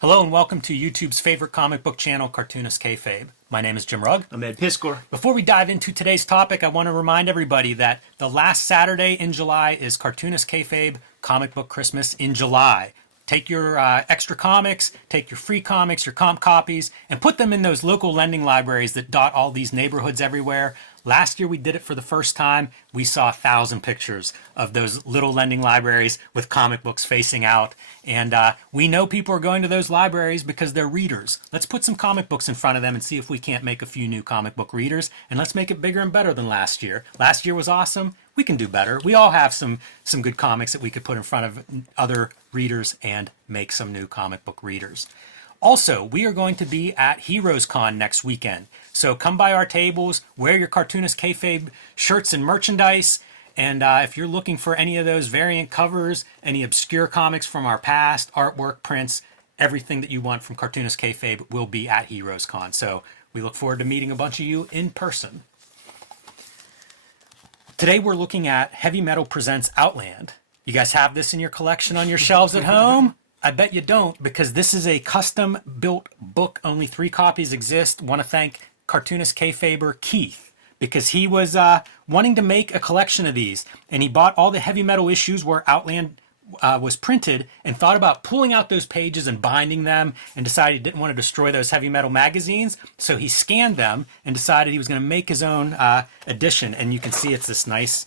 Hello and welcome to YouTube's favorite comic book channel, Cartoonist Kayfabe. My name is Jim Rugg. I'm Ed Piskor. Before we dive into today's topic, I want to remind everybody that the last Saturday in July is Cartoonist Kayfabe Comic Book Christmas in July. Take your extra comics, take your free comics, your comp copies, and put them in those local lending libraries that dot all these neighborhoods everywhere. Last year we did it for the first time. We saw 1,000 pictures of those little lending libraries with comic books facing out. And we know people are going to those libraries because they're readers. Let's put some comic books in front of them and see if we can't make a few new comic book readers. And let's make it bigger and better than last year. Last year was awesome. We can do better. We all have some good comics that we could put in front of other readers and make some new comic book readers. Also, we are going to be at Heroes Con next weekend. So come by our tables, wear your Cartoonist Kayfabe shirts and merchandise. And if you're looking for any of those variant covers, any obscure comics from our past, artwork, prints, everything that you want from Cartoonist Kayfabe will be at Heroes Con. So we look forward to meeting a bunch of you in person. Today we're looking at Heavy Metal Presents Outland. You guys have this in your collection on your shelves at home? I bet you don't, because this is a custom-built book. Only 3 copies exist. Want to thank Cartoonist Kayfaber Keith, because he was wanting to make a collection of these, and he bought all the heavy metal issues where Outland was printed and thought about pulling out those pages and binding them, and decided he didn't want to destroy those heavy metal magazines, so he scanned them and decided he was going to make his own edition. And you can see it's this nice,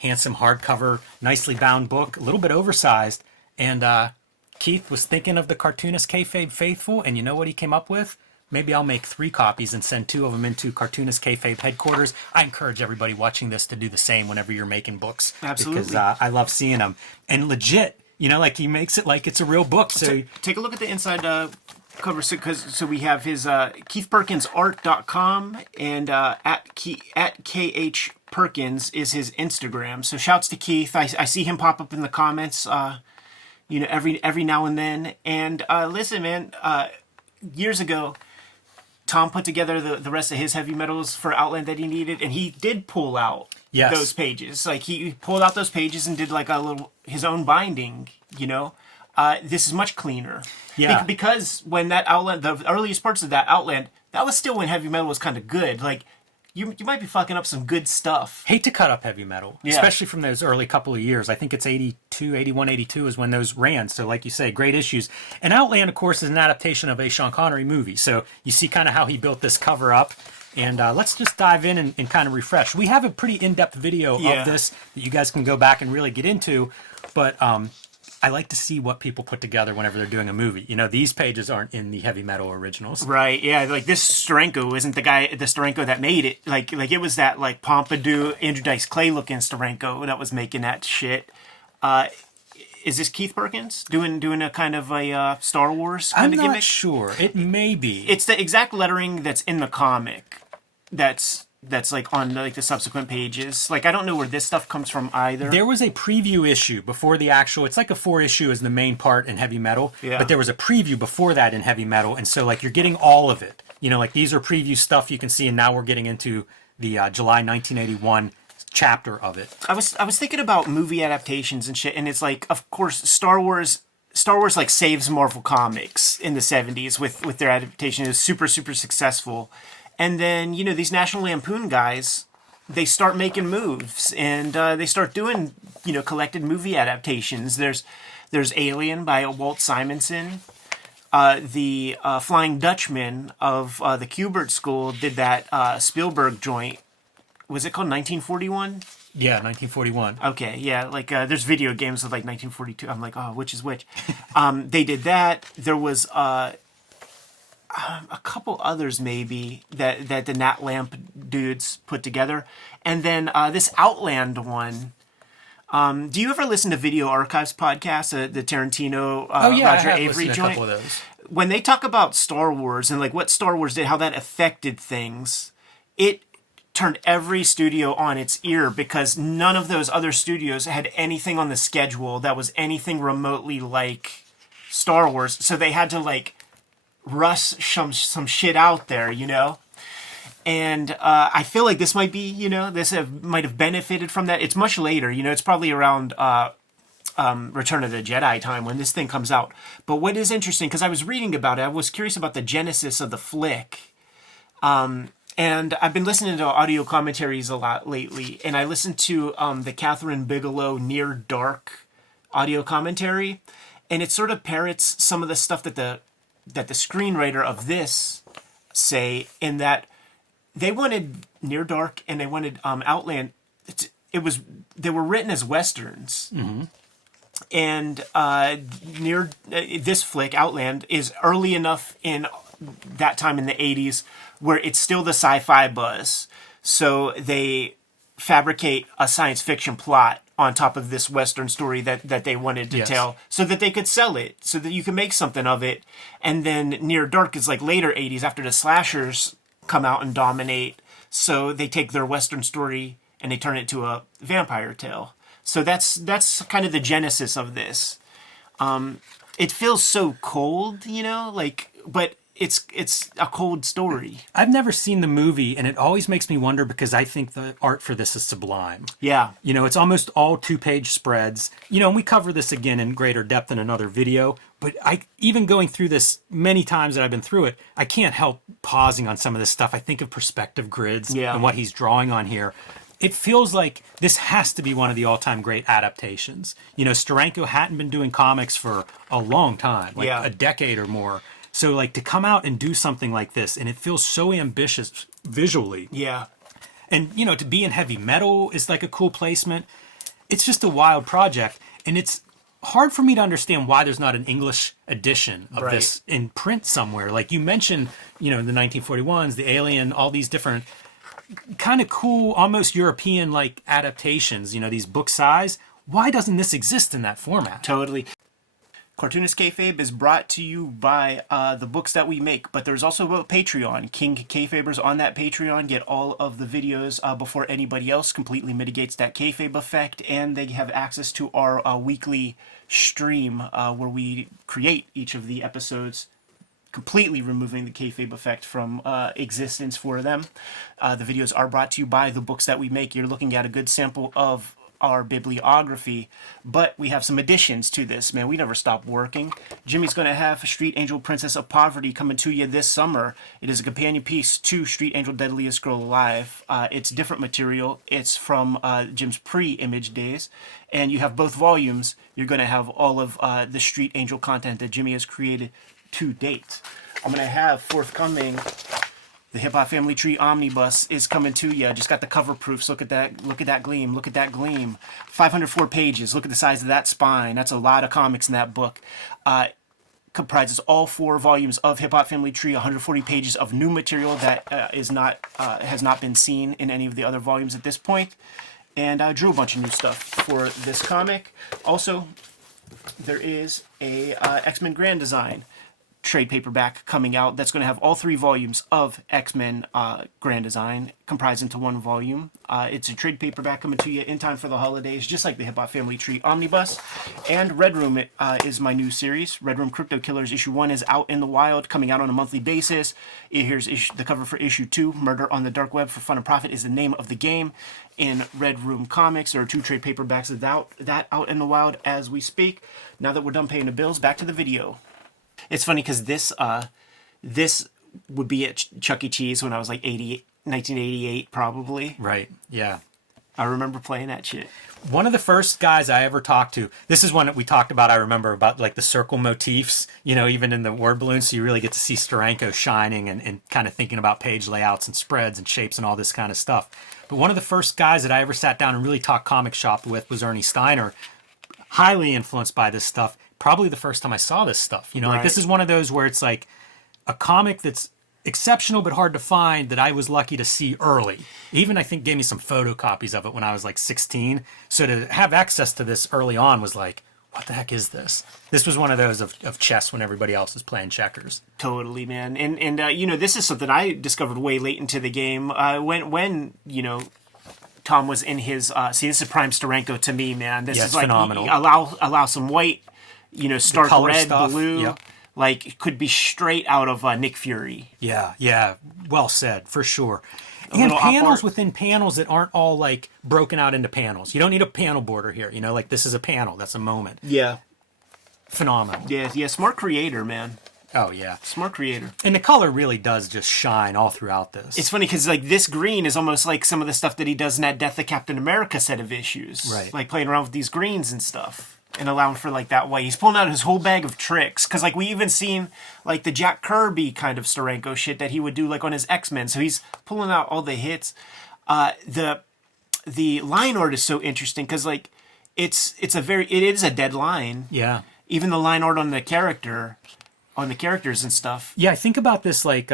handsome hardcover, nicely bound book, a little bit oversized, and Keith was thinking of the Cartoonist Kayfabe faithful, and you know what he came up with? Maybe I'll make 3 copies and send 2 of them into Cartoonist Kayfabe headquarters. I encourage everybody watching this to do the same whenever you're making books. Absolutely. Because I love seeing them. And legit, you know, like he makes it like it's a real book. So take a look at the inside cover. So we have his KeithPerkinsArt.com, and at KH Perkins is his Instagram. So shouts to Keith. I see him pop up in the comments every now and then. And listen, man, years ago, Tom put together the rest of his heavy metals for Outland that he needed, and he did pull out those pages. Like, he pulled out those pages and did like his own binding, you know? This is much cleaner. Yeah. Because when that Outland, the earliest parts of that Outland, that was still when heavy metal was kind of good. Like, you might be fucking up some good stuff. Hate to cut up heavy metal, especially from those early couple of years. I think it's 82, 81, 82 is when those ran. So like you say, great issues. And Outland, of course, is an adaptation of a Sean Connery movie. So you see kind of how he built this cover up. And let's just dive in and kind of refresh. We have a pretty in-depth video of this that you guys can go back and really get into. But I like to see what people put together whenever they're doing a movie. You know, these pages aren't in the heavy metal originals. Right, yeah, like this STERANKO isn't the STERANKO that made it. Like it was that like Pompidou, Andrew Dice Clay looking STERANKO that was making that shit. Is this Keith Perkins doing a kind of a Star Wars kind of gimmick? I'm not sure. It may be. It's the exact lettering that's in the comic. That's like on like the subsequent pages. Like, I don't know where this stuff comes from either. There was a preview issue before the actual, it's like a 4 issue is the main part in heavy metal, but there was a preview before that in heavy metal, and so like you're getting all of it. You know, like these are preview stuff you can see, and now we're getting into the July 1981 chapter of it. I was thinking about movie adaptations and shit, and it's like, of course, Star Wars like saves Marvel Comics in the 70s with their adaptation. It was super, super successful. And then, you know, these National Lampoon guys, they start making moves, and they start doing, you know, collected movie adaptations. There's Alien by Walt Simonson. The Flying Dutchman of the Kubert School did that Spielberg joint. Was it called 1941? Yeah, 1941. Okay, yeah, like there's video games of like 1942. I'm like, oh, which is which? They did that. There was a couple others maybe that the Nat Lamp dudes put together. And then this Outland one. Do you ever listen to Video Archives podcast, the Tarantino Roger Avery joint? A couple of those. When they talk about Star Wars and like what Star Wars did, how that affected things, it turned every studio on its ear, because none of those other studios had anything on the schedule that was anything remotely like Star Wars. So they had to like rush some shit out there, you know? And I feel like this might be, you know, might have benefited from that. It's much later, you know, it's probably around Return of the Jedi time when this thing comes out. But what is interesting, because I was reading about it, I was curious about the genesis of the flick. And I've been listening to audio commentaries a lot lately, and I listened to the Catherine Bigelow Near Dark audio commentary, and it sort of parrots some of the stuff that the screenwriter of this say, in that they wanted Near Dark and they wanted Outland. They were written as westerns, and this flick Outland is early enough in that time in the 80s where it's still the sci-fi buzz. So they fabricate a science fiction plot on top of this Western story that they wanted to tell, so that they could sell it, so that you can make something of it. And then Near Dark is like later 80s, after the slashers come out and dominate. So they take their Western story and they turn it to a vampire tale. So that's kind of the genesis of this. It feels so cold, but it's a cold story. I've never seen the movie, and it always makes me wonder, because I think the art for this is sublime. Yeah. It's almost all 2-page spreads. And we cover this again in greater depth in another video, but even going through this many times that I've been through it, I can't help pausing on some of this stuff. I think of perspective grids and what he's drawing on here. It feels like this has to be one of the all-time great adaptations. STERANKO hadn't been doing comics for a long time, a decade or more. So, to come out and do something like this, and it feels so ambitious visually. Yeah. And, to be in heavy metal is like a cool placement. It's just a wild project. And it's hard for me to understand why there's not an English edition of this in print somewhere. Like you mentioned, the 1941s, the Alien, all these different kind of cool, almost European-like adaptations, these book size. Why doesn't this exist in that format? Totally. Cartoonist Kayfabe is brought to you by the books that we make, but there's also a Patreon. King Kayfabers on that Patreon get all of the videos before anybody else, completely mitigates that kayfabe effect, and they have access to our weekly stream where we create each of the episodes, completely removing the kayfabe effect from existence for them. The videos are brought to you by the books that we make. You're looking at a good sample of our bibliography, but we have some additions to this, man. We never stop working. Jimmy's going to have Street Angel Princess of Poverty coming to you this summer. It is a companion piece to Street Angel Deadliest Girl Alive. It's different material. It's from Jim's pre-Image days, and you have both volumes. You're going to have all of the Street Angel content that Jimmy has created to date. I'm going to have forthcoming the Hip Hop Family Tree Omnibus is coming to you. Just got the cover proofs. Look at that. Look at that gleam. Look at that gleam. 504 pages. Look at the size of that spine. That's a lot of comics in that book. Comprises all 4 volumes of Hip Hop Family Tree. 140 pages of new material that has not been seen in any of the other volumes at this point. And I drew a bunch of new stuff for this comic. Also, there is a X-Men Grand Design trade paperback coming out that's going to have all 3 volumes of X-Men Grand Design comprised into one volume. It's a trade paperback coming to you in time for the holidays, just like the Hip Hop Family Tree Omnibus. And Red Room is my new series. Red Room Crypto Killers issue 1 is out in the wild, coming out on a monthly basis. Here's the cover for issue 2. Murder on the Dark Web for Fun and Profit is the name of the game. In Red Room Comics, there are 2 trade paperbacks of that out in the wild as we speak. Now that we're done paying the bills, back to the video. It's funny because this would be at Chuck E. Cheese when I was like 1988 probably. Right, yeah. I remember playing that shit. One of the first guys I ever talked to, this is one that we talked about, I remember, about like the circle motifs, even in the word balloons, so you really get to see Steranko shining and kind of thinking about page layouts and spreads and shapes and all this kind of stuff. But one of the first guys that I ever sat down and really talked comic shop with was Ernie Steiner, highly influenced by this stuff. Probably the first time I saw this stuff. Like this is one of those where it's like a comic that's exceptional but hard to find that I was lucky to see early. Even I think gave me some photocopies of it when I was like 16. So to have access to this early on was like, what the heck is this? This was one of those of chess when everybody else is playing checkers. Totally, man. And this is something I discovered way late into the game. When Tom was in his see, this is prime Steranko to me, man. This is like phenomenal. Allow some white, stark red, stuff. blue. Yep. Like it could be straight out of Nick Fury. Yeah, well said, for sure. a And little op panels art. within panels that aren't all like broken out into panels. You don't need a panel border here. You know, like this is a panel. That's a moment. Yeah. Phenomenal. Yeah. Smart creator, man. Oh yeah. Smart creator. And the color really does just shine all throughout this. It's funny because like this green is almost like some of the stuff that he does in that Death of Captain America set of issues. Right. Like playing around with these greens and stuff and allowing for like that white. He's pulling out his whole bag of tricks because like we even seen like the Jack Kirby kind of STERANKO shit that he would do like on his X-Men. So he's pulling out all the hits. The line art is so interesting because like it is a dead line. Yeah. Even the line art on the characters and stuff. Yeah, I think about this like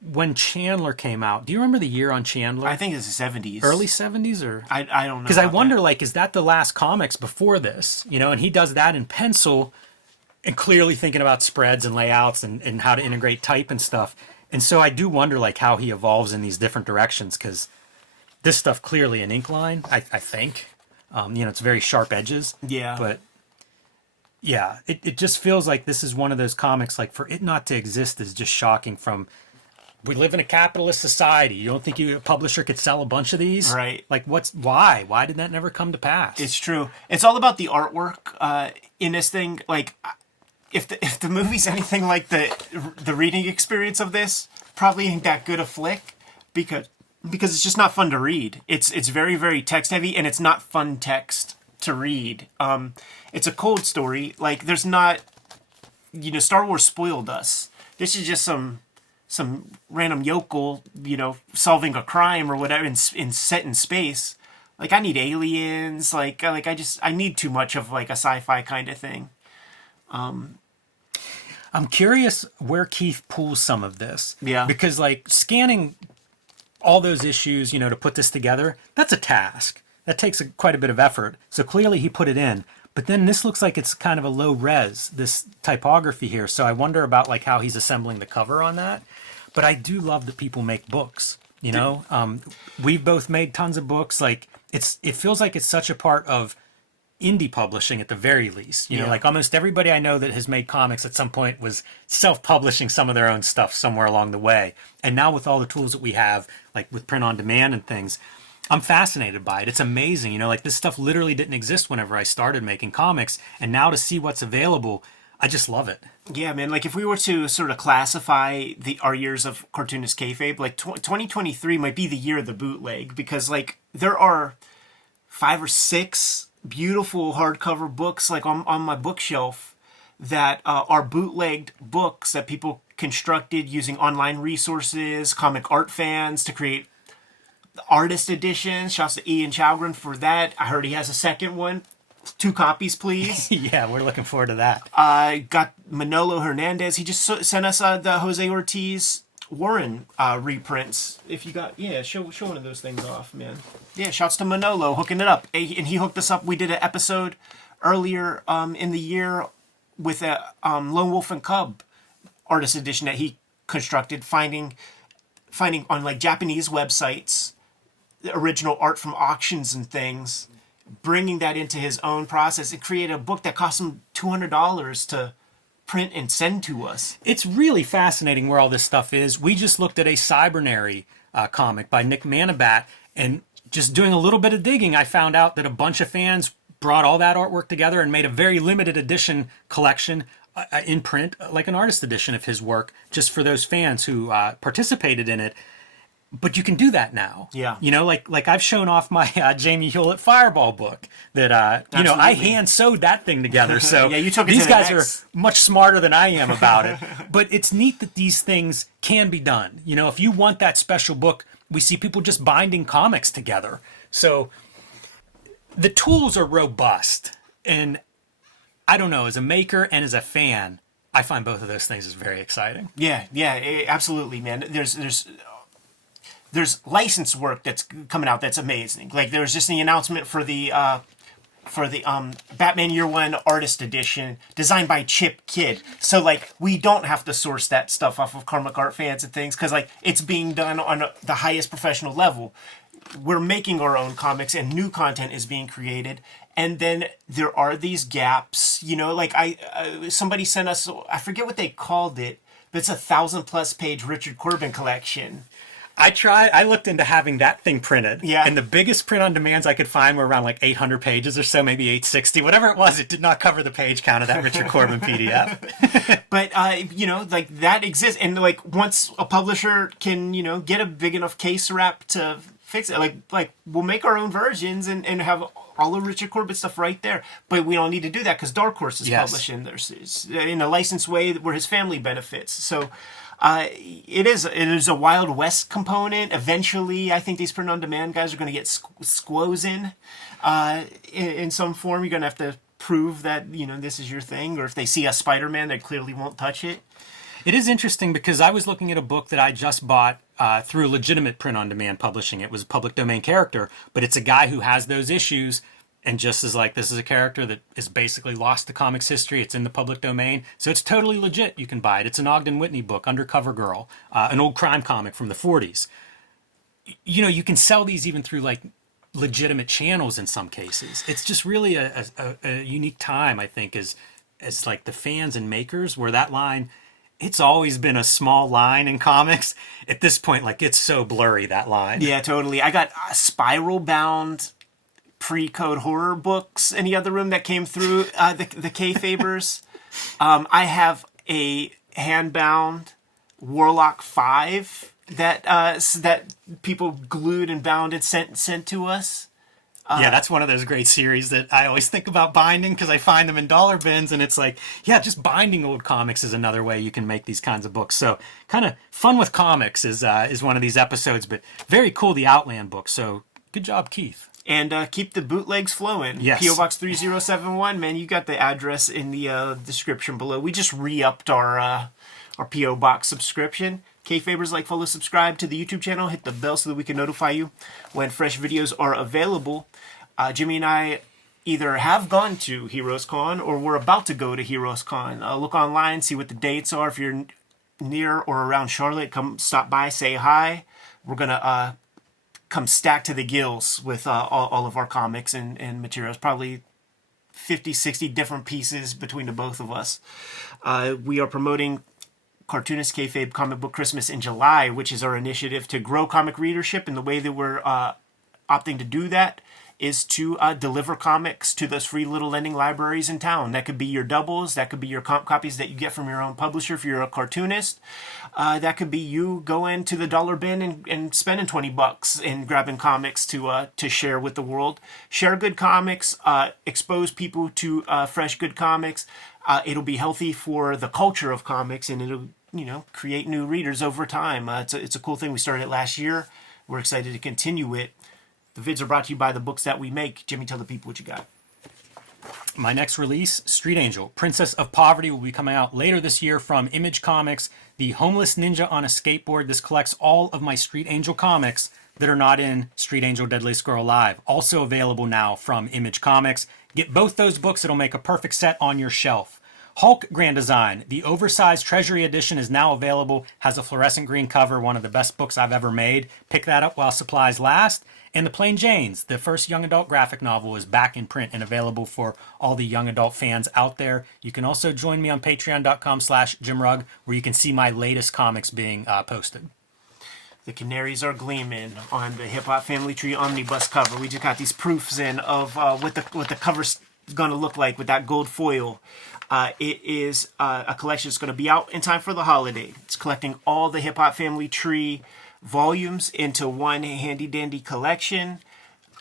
when Chandler came out. Do you remember the year on Chandler? I think it's the 70s. Early 70s or I don't know. because I about wonder that. like is that the last comics before this? You know, and he does that in pencil and clearly thinking about spreads and layouts and how to integrate type and stuff. And so I do wonder like how he evolves in these different directions because this stuff clearly an ink line, I think. You know, it's very sharp edges. Yeah. But yeah, it just feels like this is one of those comics, like for it not to exist is just shocking from, we live in a capitalist society. You don't think a publisher could sell a bunch of these? Right. Like why? Why did that never come to pass? It's true. It's all about the artwork in this thing. Like, if the movie's anything like the reading experience of this, probably ain't that good a flick because it's just not fun to read. It's very, very text heavy and it's not fun text to read. It's a cold story. Like there's not, you know, Star Wars spoiled us. This is just some random yokel, you know, solving a crime or whatever in set in space. Like I need aliens. Like I need too much of like a sci-fi kind of thing. I'm curious where Keith pulls some of this. Yeah. Because like scanning all those issues, you know, to put this together, that's a task. That takes quite a bit of effort. So clearly he put it in. But then this looks like it's kind of a low res, this typography here. So I wonder about like how he's assembling the cover on that. But I do love that people make books, you know? We've both made tons of books. Like it feels like it's such a part of indie publishing at the very least. You know, like almost everybody I know that has made comics at some point was self-publishing some of their own stuff somewhere along the way. And now with all the tools that we have, like with print on demand and things, I'm fascinated by it. It's amazing. You know, like this stuff literally didn't exist whenever I started making comics. And now to see what's available, I just love it. Yeah, man. Like if we were to sort of classify our years of Cartoonist Kayfabe, like 2023 might be the year of the bootleg because like there are 5 or 6 beautiful hardcover books like on my bookshelf that are bootlegged books that people constructed using online resources, comic art fans to create artist editions. Shouts to Ian Chalgren for that. I heard he has a second one. 2 copies, please. Yeah, we're looking forward to that. Got Manolo Hernandez. He just sent us the Jose Ortiz Warren reprints. If you got, show one of those things off, man. Yeah, shouts to Manolo hooking it up. And he hooked us up. We did an episode earlier in the year with a Lone Wolf and Cub artist edition that he constructed, finding on like Japanese websites the original art from auctions and things, bringing that into his own process and create a book that cost him $200 to print and send to us. It's really fascinating where all this stuff is. We just looked at a Cybernary comic by Nick Manabat, and just doing a little bit of digging, I found out that a bunch of fans brought all that artwork together and made a very limited edition collection in print, like an artist edition of his work, just for those fans who participated in it. But you can do that now. Yeah. You know, like I've shown off my Jamie Hewlett Fireball book that, you know, I hand sewed that thing together. So yeah, you took it these to the guys next. are much smarter than I am about it. But it's neat that these things can be done. You know, if you want that special book, we see people just binding comics together. So the tools are robust. And I don't know, as a maker and as a fan, I find both of those things is very exciting. Yeah, absolutely, man. There's licensed work that's coming out that's amazing. Like there was just the announcement for the Batman Year One Artist Edition designed by Chip Kidd. So like we don't have to source that stuff off of Comic Art Fans and things because like it's being done on the highest professional level. We're making our own comics and new content is being created. And then there are these gaps, you know, like somebody sent us, I forget what they called it, but it's a 1,000+ page Richard Corbin collection. I looked into having that thing printed. Yeah. And the biggest print on demands I could find were around like 800 pages or so, maybe 860, whatever it was. It did not cover the page count of that Richard Corbin PDF. But like that exists, and like once a publisher can, get a big enough case wrap to fix it, like we'll make our own versions and have all of Richard Corbin stuff right there. But we don't need to do that because Dark Horse is publishing theirs in a licensed way where his family benefits. So it is a Wild West component. Eventually, I think these print-on-demand guys are going to get squoze in some form. You're going to have to prove that this is your thing, or if they see a Spider-Man, they clearly won't touch it. It is interesting because I was looking at a book that I just bought through legitimate print-on-demand publishing. It was a public domain character, but it's a guy who has those issues and just is like, this is a character that is basically lost to comics history. It's in the public domain, so it's totally legit. You can buy it. It's an Ogden Whitney book, Undercover Girl, an old crime comic from the 40s. You can sell these even through like legitimate channels in some cases. It's just really a unique time, I think, as like the fans and makers, where that line, it's always been a small line in comics. At this point, like, it's so blurry, that line. Yeah, totally. I got spiral bound pre-code horror books in the other room that came through the Kayfabers. I have a hand-bound Warlock 5 that people glued and bounded sent to us. Yeah, that's one of those great series that I always think about binding because I find them in dollar bins, and it's like, yeah, just binding old comics is another way you can make these kinds of books. So kind of fun with comics is one of these episodes, but very cool, the Outland book. So good job, Keith. And keep the bootlegs flowing. Yes. P.O. Box 3071, man, you got the address in the description below. We just re-upped our P.O. Box subscription. Kayfabers, like, follow, subscribe to the YouTube channel. Hit the bell so that we can notify you when fresh videos are available. Jimmy and I either have gone to Heroes Con or we're about to go to Heroes Con. Look online, see what the dates are. If you're near or around Charlotte, come stop by, say hi. We're going to come stacked to the gills with all of our comics and materials. Probably 50, 60 different pieces between the both of us. We are promoting Cartoonist Kayfabe Comic Book Christmas in July, which is our initiative to grow comic readership. And the way that we're opting to do that is to deliver comics to those free little lending libraries in town. That could be your doubles. That could be your comp copies that you get from your own publisher if you're a cartoonist. That could be you going to the dollar bin and spending $20 and grabbing comics to share with the world. Share good comics. Expose people to fresh good comics. It'll be healthy for the culture of comics, and it'll create new readers over time. It's a cool thing. We started it last year. We're excited to continue it. The vids are brought to you by the books that we make. Jimmy, tell the people what you got. My next release, Street Angel, Princess of Poverty, will be coming out later this year from Image Comics. The Homeless Ninja on a Skateboard. This collects all of my Street Angel comics that are not in Street Angel Deadliest Girl Alive. Also available now from Image Comics. Get both those books. It'll make a perfect set on your shelf. Hulk Grand Design, the oversized Treasury Edition, is now available. Has a fluorescent green cover, one of the best books I've ever made. Pick that up while supplies last. And The Plain Janes, the first young adult graphic novel, is back in print and available for all the young adult fans out there. You can also join me on patreon.com/JimRugg, where you can see my latest comics being posted. The canaries are gleaming on the Hip Hop Family Tree omnibus cover. We just got these proofs in of what the cover's going to look like with that gold foil. It is a collection that's going to be out in time for the holiday. It's collecting all the Hip Hop Family Tree volumes into one handy-dandy collection.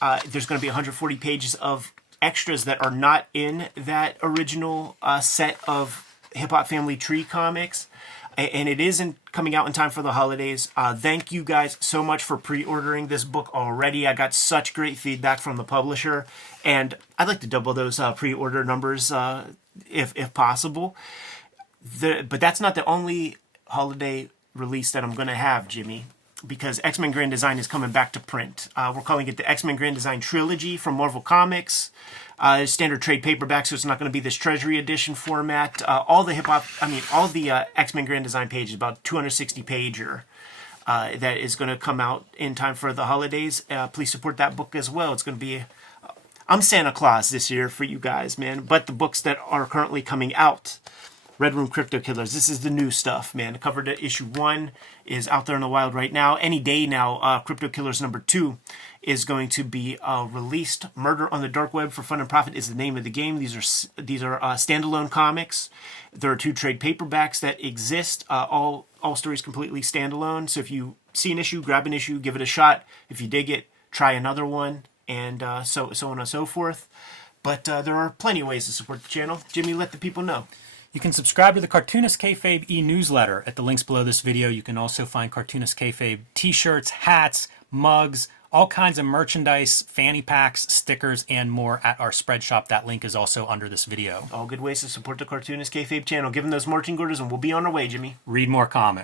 There's going to be 140 pages of extras that are not in that original set of Hip Hop Family Tree comics. And it isn't coming out in time for the holidays. Thank you guys so much for pre-ordering this book already. I got such great feedback from the publisher. And I'd like to double those pre-order numbers if possible. But that's not the only holiday release that I'm going to have, Jimmy, because X-Men Grand Design is coming back to print. We're calling it the X-Men Grand Design Trilogy from Marvel Comics. Standard trade paperback, so it's not going to be this Treasury Edition format. All the X-Men Grand Design pages, about 260 pager, that is going to come out in time for the holidays. Please support that book as well. It's going to be... I'm Santa Claus this year for you guys, man. But the books that are currently coming out Red Room Crypto Killers. This is the new stuff, man. The cover to issue 1 is out there in the wild right now. Any day now, Crypto Killers number 2 is going to be released. Murder on the Dark Web for Fun and Profit is the name of the game. These are standalone comics. There are 2 trade paperbacks that exist. All stories completely standalone. So if you see an issue, grab an issue, give it a shot. If you dig it, try another one, and so on and so forth. But there are plenty of ways to support the channel. Jimmy, let the people know. You can subscribe to the Cartoonist Kayfabe e-newsletter at the links below this video. You can also find Cartoonist Kayfabe t-shirts, hats, mugs, all kinds of merchandise, fanny packs, stickers, and more at our spread shop. That link is also under this video. All good ways to support the Cartoonist Kayfabe channel. Give them those marching orders and we'll be on our way, Jimmy. Read more comics.